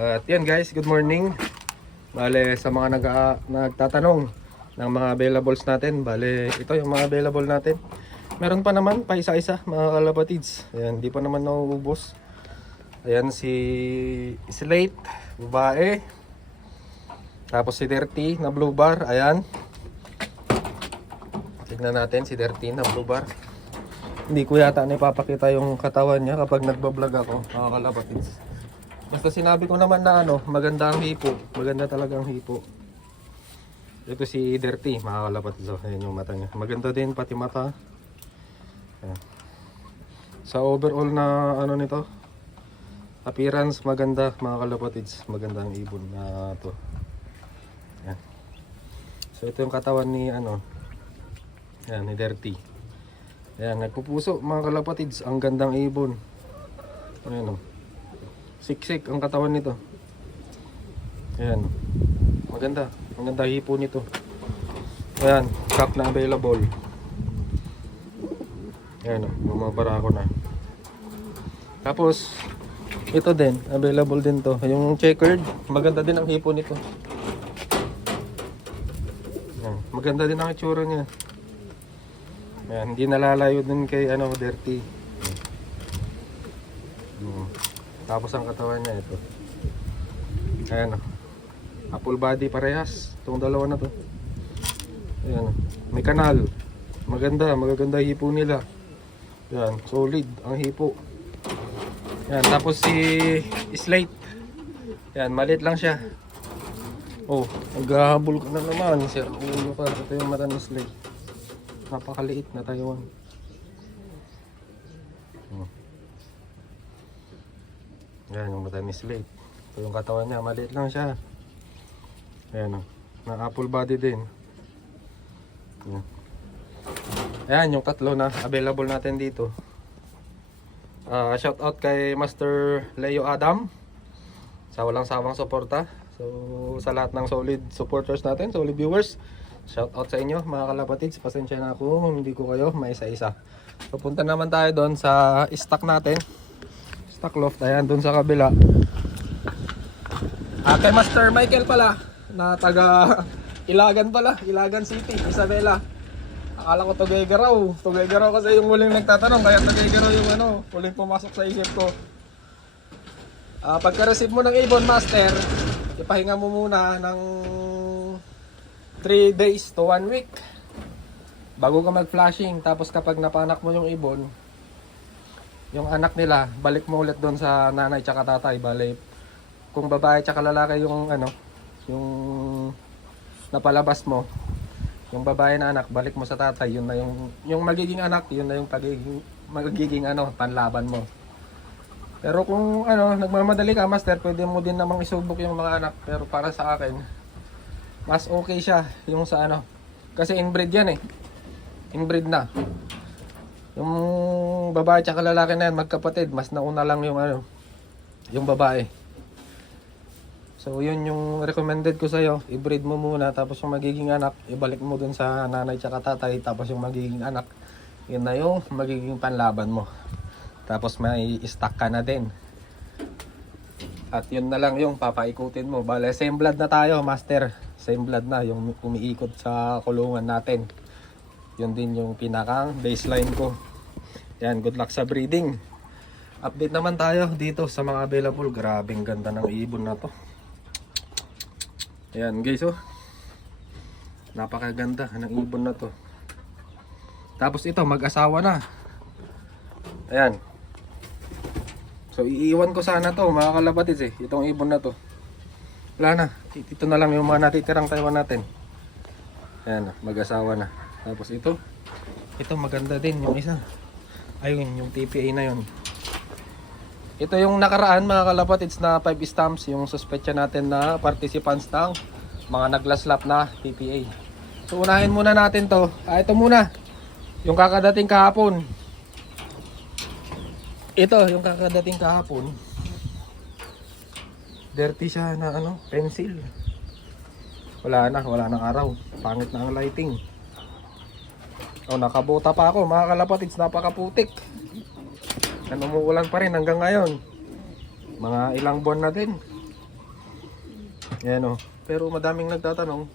At yan guys, good morning. Bale, sa mga nagtatanong ng mga availables natin, bale, ito yung mga available natin. Meron pa naman, pa isa-isa mga kalapatids. Ayan, di pa naman nauubos. Ayan si Slate, babae. Tapos si Dirty na blue bar, ayan. Tignan natin si Dirty na blue bar. Hindi ko yata na ipapakita yung katawan niya kapag nagbablog ako, mga kalapatids. Basta sinabi ko naman na maganda ang hipo. Maganda talaga ang hipo. Ito si Dirty, mga kalapatids. So, ayan yung mata niya. Maganda din pati mata. Ayan. Sa overall na nito, appearance maganda, mga kalapatids. Maganda ang ibon na to. Ayan. So ito yung katawan ni ayan, ni Dirty. Ayan, nagpupuso mga kalapatids. Ang gandang ibon. Ayan siksik ang katawan nito. Ayan. Maganda. Ang ganda hipo nito. Ayan, cock na available. Ayan bumabara ko na. Tapos ito din, available din to. Yung checkered, maganda din ang hipo nito. Ayan, maganda din ang itsura niya. Ayan, hindi nalalayo din kay Dirty. Tapos ang katawan niya ito. Ayan apple body parehas. Itong dalawa na to. Ayan may kanal. Magaganda hipo nila. Ayan, solid ang hipo. Ayan, tapos si Slate. Ayan, maliit lang siya. Oh, naghahabol ka na naman. Sir, ulo ka. Ito yung mata ni Slate. Napakaliit na Taiwan. Ayan yung mata ni Slate. Ito yung katawan niya, maliit lang siya. Ayan na apple body din. Ayan yung tatlo na available natin dito. Shout out kay Master Leo Adam sa walang sawang suporta. So sa lahat ng solid supporters natin, solid viewers, shout out sa inyo mga kalapatids. Pasensya na ako hindi ko kayo maisa-isa. So punta naman tayo doon sa stock natin. Stock loft, ayan doon sa kabila. Kay Master Michael pala na taga Ilagan pala, Ilagan City, Isabela. Akala ko Tuguegarao kasi yung huling nagtatanong, kaya Tuguegarao yung huling pumasok sa isip ko. Pagka-receive mo ng ibon master, ipahinga mo muna ng 3 days to 1 week bago ka mag-flashing. Tapos kapag napanak mo yung ibon, yung anak nila, balik mo ulit doon sa nanay tsaka tatay. Balik kung babae tsaka lalaki yung yung napalabas mo, yung babae na anak, balik mo sa tatay. Yun na yung magiging anak, yun na yung magiging panlaban mo. Pero kung nagmamadali ka master, pwede mo din namang isubok yung mga anak. Pero para sa akin, mas okay siya yung sa kasi inbreed yan inbreed na. Yung babae tsaka lalaki na yan, magkapatid, mas nauna lang yung babae. So yun yung recommended ko sa'yo, i-breed mo muna, tapos yung magiging anak, ibalik mo dun sa nanay tsaka tatay, tapos yung magiging anak, yun na yung magiging panlaban mo. Tapos may stock ka na din. At yun na lang yung papaikutin mo. Bale, same blood na tayo, master. Same blood na, yung umiikot sa kulungan natin. Yun din yung pinakang baseline ko. Yan, good luck sa breeding. Update naman tayo dito sa mga available. Grabing ganda ng ibon na to. Ayan guys, napakaganda ng ibon na to. Tapos ito, mag-asawa na. Ayan. So iiwan ko sana to mga kalapatids itong ibon na to. Wala na, ito na lang yung mga natitirang Taiwan natin. Ayan, mag-asawa na. Tapos ito maganda din yung isa. Ayun, yung TPA na yun. Ito yung nakaraan mga kalapatids na 5 stamps, yung suspetya natin na participants ng mga naglaslap na TPA. So unahin muna natin to. Ito muna, yung kakadating kahapon. Ito, yung kakadating kahapon. Dirty siya na pencil. Wala nang araw. Pangit na ang lighting. Nakabota pa ako mga kalapatids, napakaputik. Umuulan pa rin hanggang ngayon. Mga ilang buwan na din. Yan o. Pero madaming nagtatanong.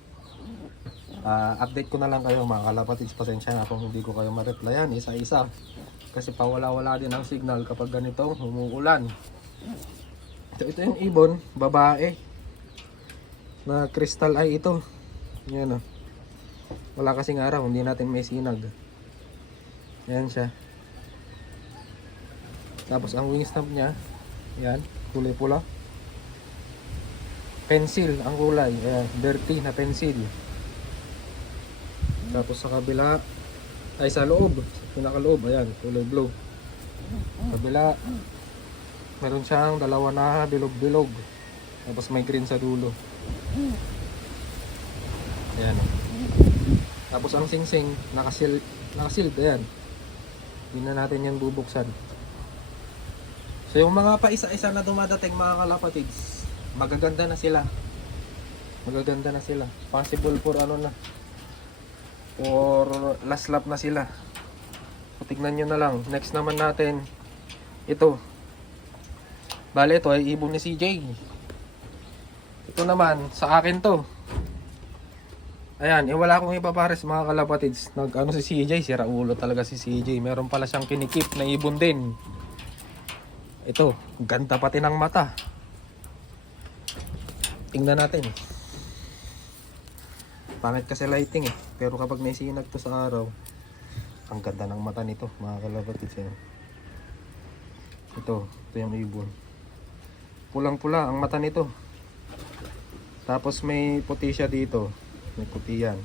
Update ko na lang kayo mga kalapatids. Pasensya na kung hindi ko kayo ma-replyan isa-isa. Kasi pawala-wala din ang signal kapag ganitong umuulan. Ito yung ibon, babae. Na crystal eye ito. Yan o. Wala kasing araw, hindi natin may sinag. Yan siya. Tapos ang wing stamp niya, yan, kulay pula. Pencil ang kulay, ayan, dirty na pencil. Tapos sa kabila, ay sa loob, sa pinakaloob, ayan, kulay blue. Kabila, meron siyang dalawa na bilog-bilog. Tapos may green sa dulo. Ayan. Tapos ang singsing, nakasil, ayan. Hindi na natin yan bubuksan. So yung mga paisa-isa na dumadating mga kalapatids, magaganda na sila. Magaganda na sila. Possible for ano na. For last lap na sila. So, tignan nyo na lang. Next naman natin, ito. Bale, ito ay ibon ni CJ. Ito naman, sa akin to. Ayan, wala akong ipapares mga kalapatids. Nag-ano si CJ, sira ulo talaga si CJ. Meron pala siyang kinikip na ibon din. Ito, ganda pati ng mata. Tingnan natin. Pangit kasi lighting eh. Pero kapag may sinag to sa araw, ang ganda ng mata nito mga kalapatids. Ito yung ibon. Pulang-pula ang mata nito. Tapos may puti siya dito. May puti yan.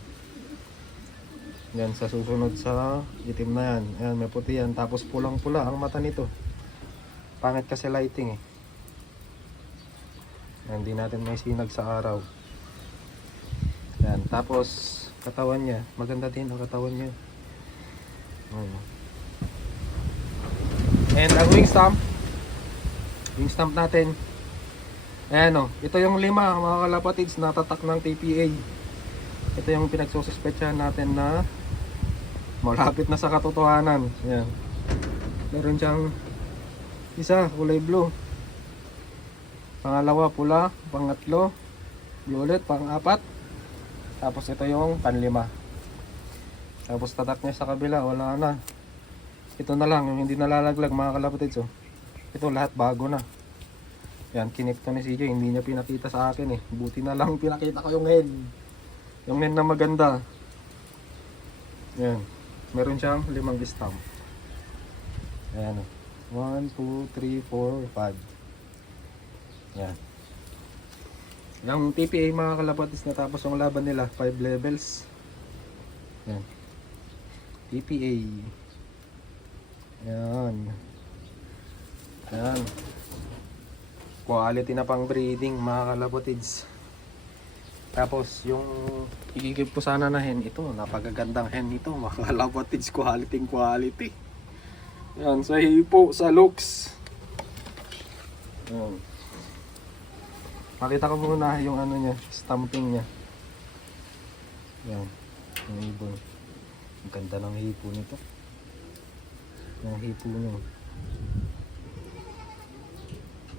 Yan sa susunod sa itim na yan. Ayan, may puti yan. Tapos pulang-pula ang mata nito. Pangit kasi lighting eh. Hindi natin may sinag sa araw. Yan. Tapos katawan niya. Maganda din ang katawan niya. And ang wing stamp. Wing stamp natin. Ayan o. Ito yung 5 mga kalapatids na tatak ng TPA. Ito yung pinagsususpetsahan natin na malapit na sa katotohanan. Ayan. Meron siyang isa, kulay blue. Pangalawa, pula. Pangatlo, violet. Pang-apat. Tapos ito yung panlima. Tapos tatak niya sa kabila, wala na. Ito na lang, yung hindi nalalaglag mga kalapatids. Ito lahat bago na. Yan, kinekto ni CJ. Hindi niya pinakita sa akin eh. Buti na lang pinakita ko yung head. Yung head na maganda. Yan. Meron siyang 5 stamp. Ayan o. 1, 2, 3, 4, 5. Yan. Yung TPA mga kalapatids, natapos yung laban nila. 5 levels. Yan. TPA. Yan. Yan. Quality na pang breeding mga kalapatids. Tapos yung igigib ko sana na hen, ito napakagandang hen nito mga kalapatids. Quality. Yan, sa hipo, sa looks. Yan. Makita ko muna yung ano niya, stamping niya. Yan, yung ibon. Ang ganda ng hipo nito. Yung hipo niya.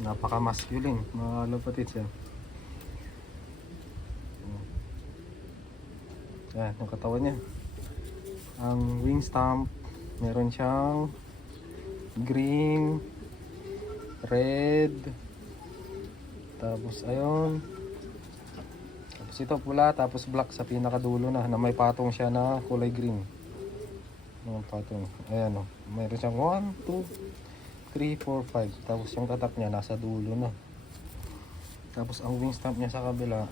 Napaka-masculine mga kalapatids yan. Yan, yung katawan niya. Ang wing stamp, meron siyang green, red, tapos ayun, tapos ito pula, tapos black sa pinakadulo na may patong siya na kulay green. Yung patong, ayan o, meron siyang 1, 2, 3, 4, 5. Tapos yung tatak niya nasa dulo na. Tapos ang wing stamp niya sa kabila,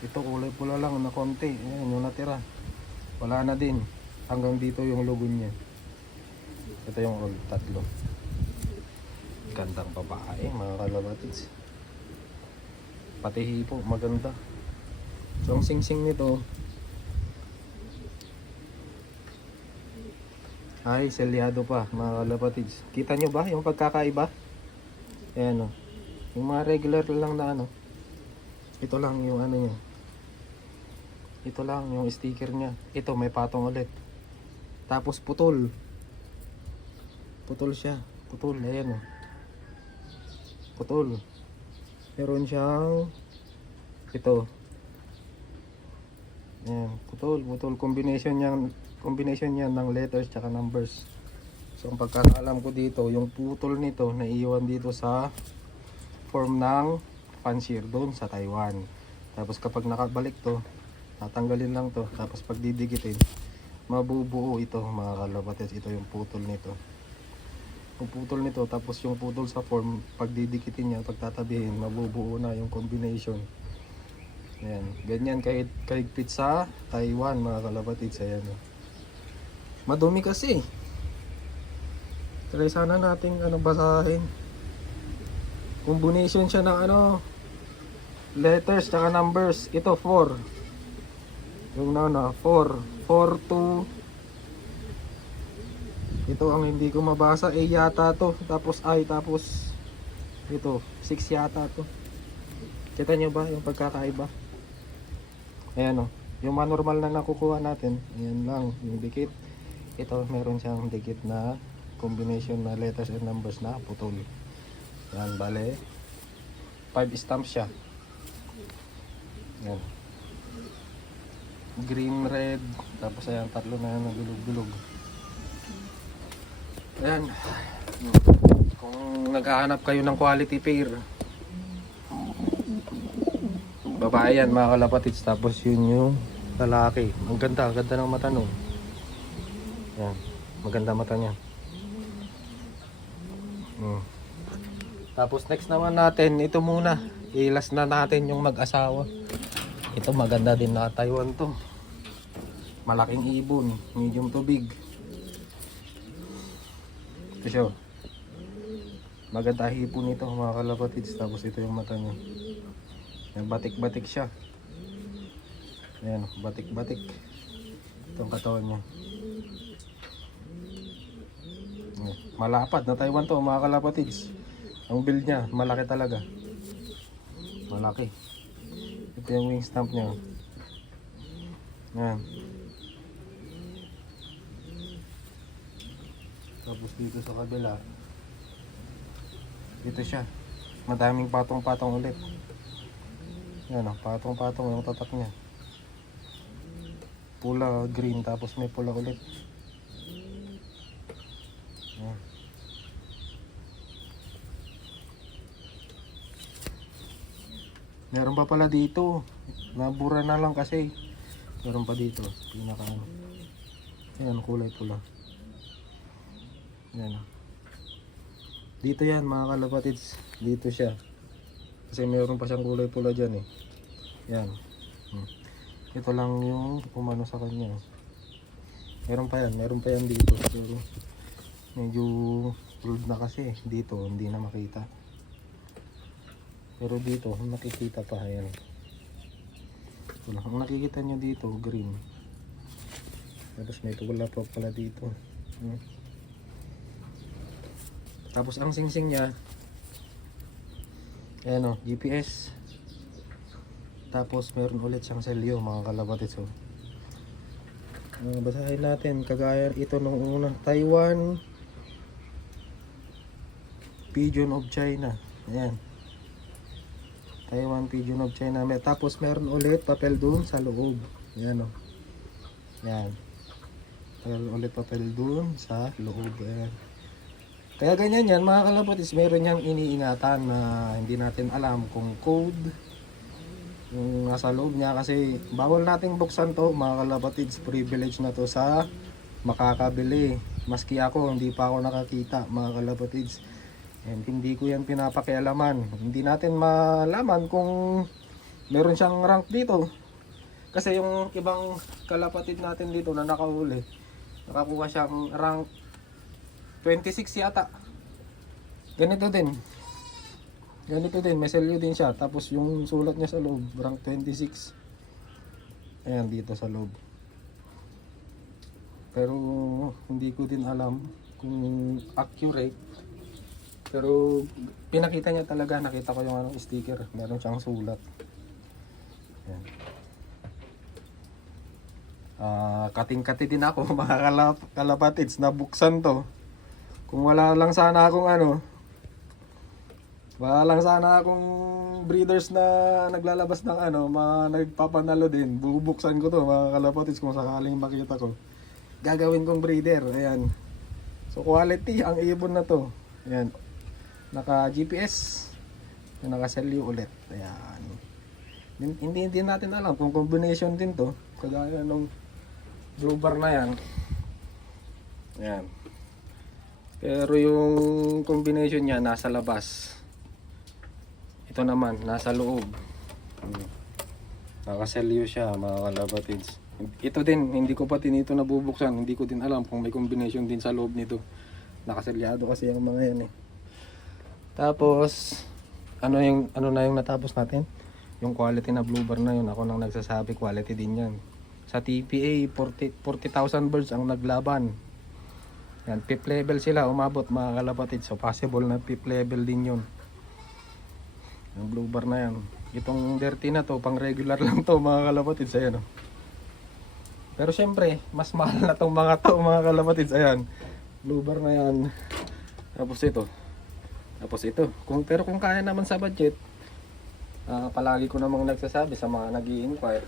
ito kulay pula lang na konti. Ayan yung natira, wala na din. Hanggang dito yung logo niya. Ito yung all, tatlo. Gandang babae mga kalapatids. Pati hipo maganda. So ang singsing nito ay selyado pa mga kalapatids. Kita nyo ba yung pagkakaiba? Ayan o. Yung mga regular lang na ano, ito lang yung ano niya. Ito lang yung sticker niya. Ito may patong ulit. Tapos putol. Putol siya. Putol. Ayan o. Putol. meron siyang ito. Ayan, putol. Combination yan ng letters tsaka numbers. So ang pagkakaalam ko dito, yung putol nito naiiwan dito sa form ng fancier doon sa Taiwan. Tapos kapag nakabalik to, tatanggalin lang to. Tapos pag didikitin, mabubuo ito mga kalapatids. Ito yung putol nito. Yung putol nito, tapos yung putol sa form, pag didikitin niya, pagtatabihin, mabubuo na yung combination. Ayan, ganyan kahigpit sa Taiwan mga kalapatids. Ayan. Madumi kasi. Try sana nating basahin. Combination siya ng letters tsaka numbers. Ito 4. Yung 4 to. Ito ang hindi ko mabasa. A yata to. Tapos I. Tapos ito 6 yata to. Kita nyo ba yung pagkakaiba? Ayan o. Yung normal na nakukuha natin. Ayan lang. Yung dikit. Ito meron siyang dikit na combination na letters and numbers na putol. Yan, bale 5 stamps siya. Yan. Green, red, tapos ayan, tatlo na yan nagulog-gulog. Ayan. Kung naghahanap kayo ng quality pair, babae yan mga kalapatids, tapos yun yung lalaki. Ang ganda ng mata nun. Yan, maganda mata niya. Tapos next naman natin, ito muna. Ilas na natin yung mag-asawa. Ito maganda din na Taiwan to. Malaking ibon, medium to big. Ito siya. Maganda hipon ito mga kalapatids. Tapos ito yung mata niya. Yan, batik-batik siya. Ayan, batik-batik. Itong katawan niya. Malapad na Taiwan to mga kalapatids. Ang build niya malaki talaga. Malaki. Ito yung wing stamp niya. Yan. Tapos dito sa kabila, dito siya. Madaming patong-patong ulit. Yan o, patong-patong yung tatak niya. Pula, green, tapos may pula ulit. Yan. Meron pa pala dito. Nabura na lang kasi. Meron pa dito. Pinaka ano. Yan, kulay pula. Yan. Dito yan mga kalapatids. Dito siya. Kasi meron pa siyang kulay pula dyan eh. Yan. Ito lang yung umano sa kanya. Meron pa yan dito. Pero medyo old na kasi. Dito hindi na makita. Pero dito nakikita pa. Ayan. Ito lang. Ang nakikita nyo dito green. Tapos may pula pa pala dito. Tapos ang singsing niya, ayan o, GPS. Tapos meron ulit siyang selyo mga kalapatids. Basahin natin. Kagaya ito nung unang Taiwan Pigeon of China. Ayan, Taiwan Pigeon of China. Tapos meron ulit papel dun sa loob. Ayan o. Ayan. Meron ulit papel dun sa loob. Ayan. Kaya ganyan yan mga kalapatids. Meron yang iniingatan na hindi natin alam kung code yung nasa loob niya. Kasi bawal nating buksan to mga kalapatids. Privilege na to sa makakabili. Maski ako hindi pa ako nakakita mga kalapatids. And hindi ko yan pinapakialaman. Hindi natin malaman kung meron siyang rank dito. Kasi yung ibang kalapatid natin dito na nakahuli, nakakuha siyang rank 26 yata. Ganito din. May selyo din siya. Tapos yung sulat niya sa loob, rank 26. Ayan, dito sa loob. Pero hindi ko din alam kung accurate. Pero pinakita niya talaga, nakita ko yung sticker, meron siyang sulat. Ayan. Kating-kati din ako mga kalapatids, nabuksan to. Kung wala lang sana akong Wala lang sana akong breeders na naglalabas ng ano, mga nagpapanalo din. Bubuksan ko to mga kalapotis kung sakaling makita ko. Gagawin kong breeder, ayan. So quality ang ibon na to. Ayan. Naka GPS. Naka selyo ulit. Ayan. Hindi natin alam kung combination din to. Kagaya nung blue bar na yan. Ayan. Pero yung combination niya nasa labas. Ito naman, nasa loob. Nakaselyo siya mga kalapatids. Ito din, hindi ko pa tinito nabubuksan. Hindi ko din alam kung may combination din sa loob nito. Nakaselyado kasi yung mga yan eh. Tapos, ano na yung natapos natin? Yung quality na blue bar na yun. Ako nang nagsasabi, quality din yan. Sa TPA, 40,000 birds ang naglaban. Yan, 5th level sila, umabot mga kalapatids. So possible na 5th level din yun. Yung blue bar na yan. Itong dirty na to, pang regular lang to mga kalapatids. Ayan o. Pero syempre, mas mahal na tong mga to mga kalapatids. Ayan. Blue bar na yan. Tapos ito. Tapos ito. Pero kung kaya naman sa budget, palagi ko namang nagsasabi sa mga nag-i-inquire.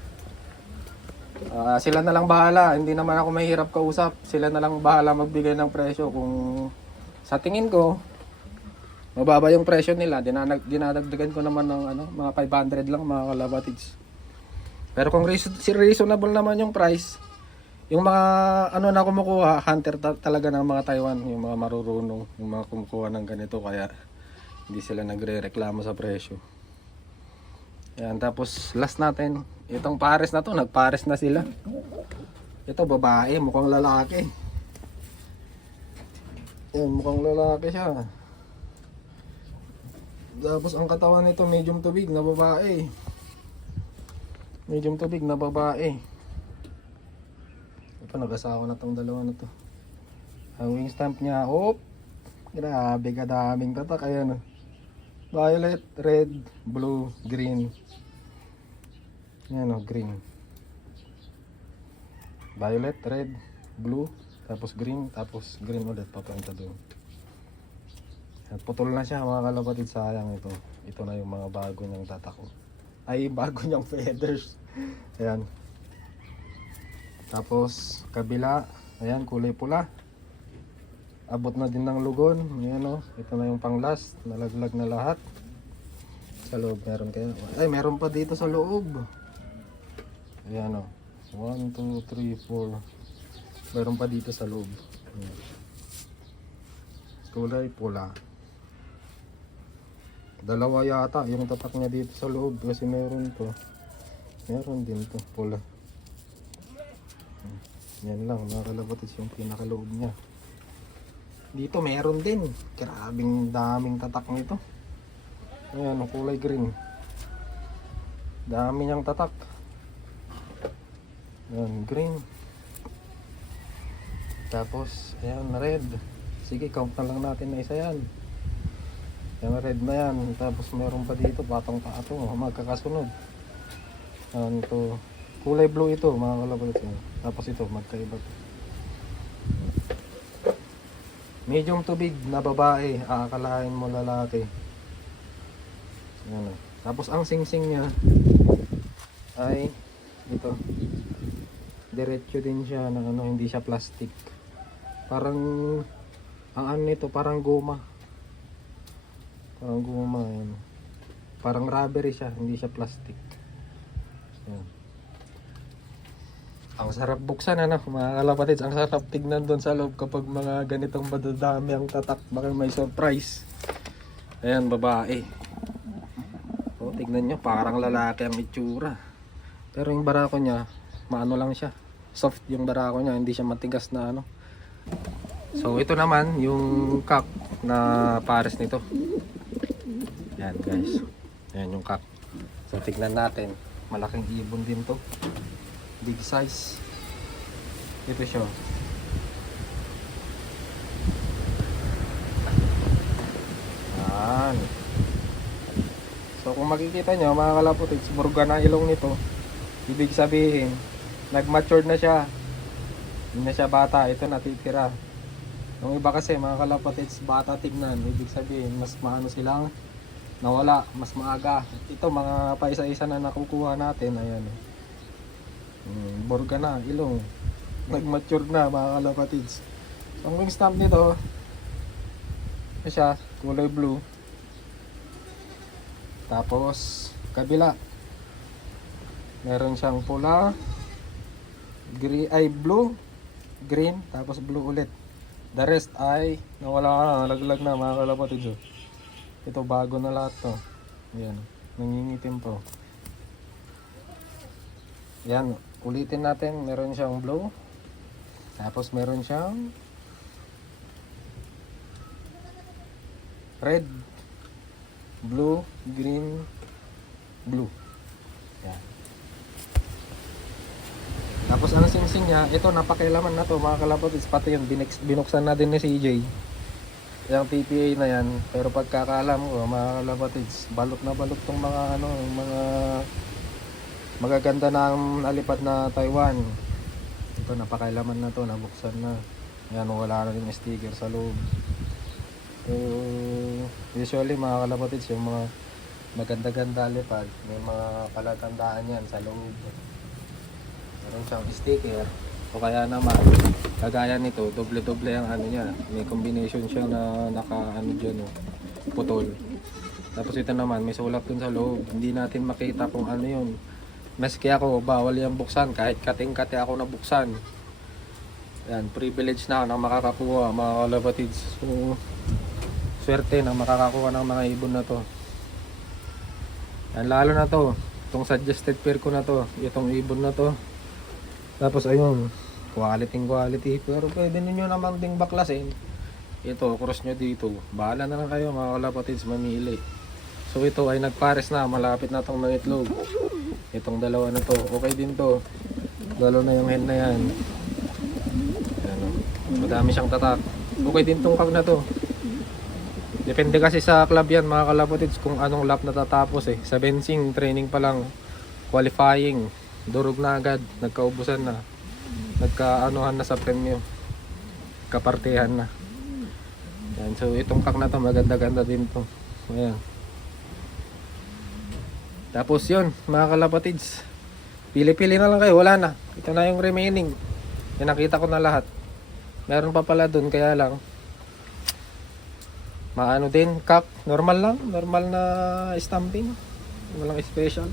Sila na lang bahala. Hindi naman ako mahirap kausap. Sila na lang bahala magbigay ng presyo. Kung sa tingin ko, mababa yung presyo nila, dinadagdagan ko naman ng mga 500 lang mga kalapatids. Pero kung reasonable naman yung price, yung mga na kumukuha, hunter talaga ng mga Taiwan, yung mga marurunong, yung mga kumukuha ng ganito, kaya hindi sila nagre-reklamo sa presyo. Yan, tapos last natin, itong pares na to, nagpares na sila. Ito babae, mukhang lalaki. Yan, mukhang lalaki siya. Tapos ang katawan nito medium to big na babae. Medium to big na babae. Ito, nag-asawa na tong dalawa na to. Ang wing stamp niya, grabe kadaming tatak. Ayan o. Violet, red, blue, green. Ayan o, green. Violet, red, blue, tapos green ulit papunta doon. Putol na siya mga kalapatid, sayang ito. Ito na yung mga bago niyang tatako. Ay, bago niyang feathers. Ayan. Tapos kabila, ayan, kulay pula. Abot na din ng lugon. Ayan o, ito na yung pang last. Nalaglag na lahat. Sa loob meron kaya. Ay, meron pa dito sa loob. Ayan o. 1, 2, 3, 4. Meron pa dito sa loob. Ayan. Kulay pula. Dalawa yata yung tatak niya dito sa loob kasi meron to. Meron din to pula. Yan lang mga kalapatids yung pinakaloob niya. Dito meron din. Grabing daming tatak nito. Ayan, kulay green. Dami niyang tatak. Ayan, green. Tapos, ayan, red. Sige, count na lang natin na isa yan. Yung red na yan. Tapos meron pa dito, patong-patong. Magkakasunod. Ayan, ito. Kulay blue ito, mga kalapatids. Tapos ito, magkaiba to. Medium to big na babae, aakalain mo lalaki. Ayan. Tapos ang singsing niya ay ito. Diretso din siya na hindi siya plastic. Parang ang nito parang goma. Parang goma yan. Parang rubbery siya, hindi siya plastic. Ayan. Ang sarap buksan mga kalapatids. Ang sarap tignan doon sa loob kapag mga ganitong madadami ang tatak. Baka may surprise. Ayan, babae. O, tignan nyo, parang lalaki ang itsura. Pero yung barako niya, maano lang siya. Soft yung barako niya, hindi siya matigas na So ito naman yung cock na pares nito. Ayan guys. Ayan yung cock. So tignan natin. Malaking ibon din to. Big size. Ito siya. Ayan. So kung makikita nyo mga kalapatids, burga na ilong nito. Ibig sabihin, nag-mature na siya. Hindi na siya bata. Ito natitira. Yung iba kasi mga kalapatids, bata tignan. Ibig sabihin, mas maano silang nawala mas maaga. Ito mga paisa-isa na nakukuha natin. Ayan. Borga na, ilong. Nag-mature na mga kalapatids. So, ang wing stamp nito, ito siya, kulay blue. Tapos, kabila. Meron siyang pula, green, ay blue, green, tapos blue ulit. The rest ay nawala na, nalaglag na mga kalapatids. Ito bago na lahat to. Ayan, nangingitim to. Yan, ulitin natin, meron siyang blue. Tapos meron siyang red, blue, green, blue. Yan. Tapos ang singsing niya, ito napakilaman na to mga kalapatids. Pati yun, binuksan na din ni CJ. Yung TPA na yan. Pero pagkakaalam ko mga kalapatids, balot na balot tong mga ano, mga magaganda ng nalipad na Taiwan. Ito napakailaman na to, nabuksan na. Ayan, wala na rin sticker sa loob. So, usually mga kalapatids, yung mga maganda-ganda lipad, may mga palatandaan yan sa loob. Meron siyang sticker. O kaya naman, kagaya nito, doble-doble ang ano niya. May combination siya na naka ano dyan, putol. Tapos ito naman, may sulat dun sa loob. Hindi natin makita kung ano yun. Maski ako, bawal yung buksan. Kahit kating-kati ako na buksan. Yan, privilege na ako na makakakuha mga kalapatids. So, swerte na makakakuha ng mga ibon na to. Yan, lalo na to. Itong suggested pair ko na to. Itong ibon na to. Tapos ayun, quality. Pero pwede ninyo naman ding baklasin. Ito, cross nyo dito. Bahala na lang kayo mga kalapatids, mamili. So ito ay nagpares na. Malapit na itong nangitlog. Itong dalawa na to, okay din to. Lalo na yung hen na yan. Ano, madami siyang tatak. Okay din tong kag na to. Depende kasi sa club yan mga kalapatids kung anong lap natatapos eh. Sa benching, training pa lang, qualifying, durog na agad, nagkaubusan na. Nagkaanuhan na sa premyo. Kapartihan na. Yan, so itong kag na to, maganda-ganda din to. Ayan. Tapos yun, mga kalapatids, pili-pili na lang kayo, wala na. Ito na yung remaining. Yan, nakita ko na lahat. Meron pa pala dun, kaya lang maano din, cup, normal lang, normal na stamping. Walang special.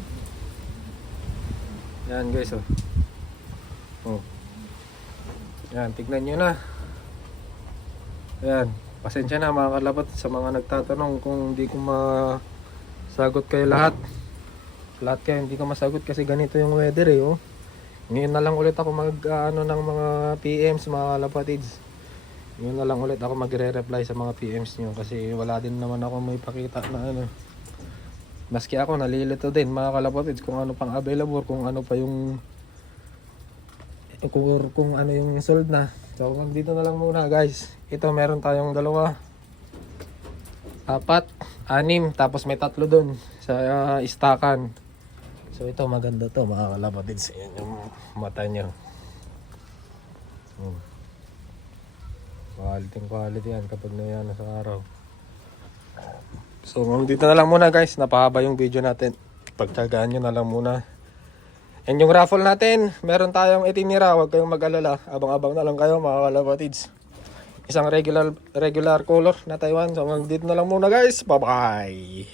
Yan guys, oh. Oh. Yan, tignan nyo na. Yan, pasensya na mga kalapatids sa mga nagtatanong kung hindi ko masagot kayo lahat. Lahat kayo hindi ko masagot kasi ganito yung weather eh, oh. Ngayon na lang ulit ako mag-ano ng mga PMs mga kalapatids. Ngayon na lang ulit ako magre-reply sa mga PMs nyo kasi wala din naman ako may pakita na ano. Maski ako nalilito din mga kalapatids kung ano pang available, kung ano pa yung kung ano yung sold na. So dito na lang muna guys. Ito meron tayong 2, 4, 6, tapos may 3 dun sa istakan. So ito maganda to mga kalapatids. Yan yung mata nyo. Quality yan kapag na sa araw. So dito na lang muna guys. Napahaba yung video natin. Pagtsagaan nyo na lang muna. And yung raffle natin, meron tayong itinira. Huwag kayong mag-alala. Abang-abang na lang kayo mga kalapatids. Isang regular color na Taiwan. So dito na lang muna guys. Bye bye.